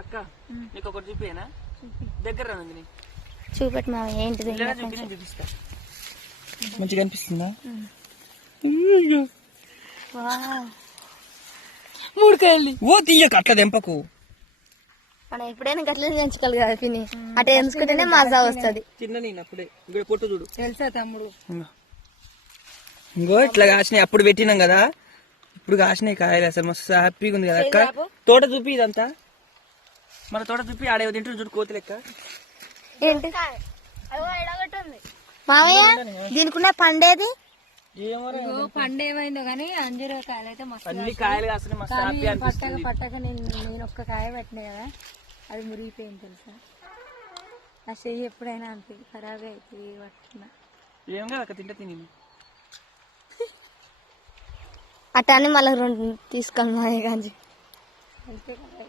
అక్క నీకు ఒకటి చూపేనా దగ్గర రండి చూపెట్టు మా ఏంటిది చూపిస్తా మంచిగా అనిపిస్తుందా 3 కాయలు ఓ తీయక అట్లా దెంపకు మనం ఎప్పుడైనా గట్ల పెంచుకోవాలి కదా పిన్ని అటు ఎంచుకుంటేనే మజా వస్తుంది చిన్న నేను అప్పుడే ఇంకో పొట్టు చూడు తెలుసా తమ్ముడు ఇంకో ఇట్లా కాసినాయి అప్పుడు పెట్టినాం కదా ఇప్పుడు కాసినాయి కాయలు అసలు మస్తు హ్యాపీగా ఉంది కదా అక్క తోట చూపి ఇదంతా మన తోట చూపి ఆడే తింటూ చూడు కోతి లెక్క ఏంటి మావయ్య దీనికి పండేది పండు ఏమైందో కానీ అంజూర కాయలు అయితే మస్తు అన్ని కాయలు కాస్తున్నాయి మస్తు హ్యాపీ అనిపిస్తుంది పట్టక నేను ఒక్క కాయ పెట్టినా కదా అది మురిగిపోయింది తెలుసా ఆ చెయ్యి ఎప్పుడైనా అంతే ఖరాబ్ అవుతుంది పట్టుకున్నా ఏం కదా అక్క తింటే తిని అట్టాన్ని మళ్ళీ 2 తీసుకోవాలి మావయ్య గాంజీ అంతే కదా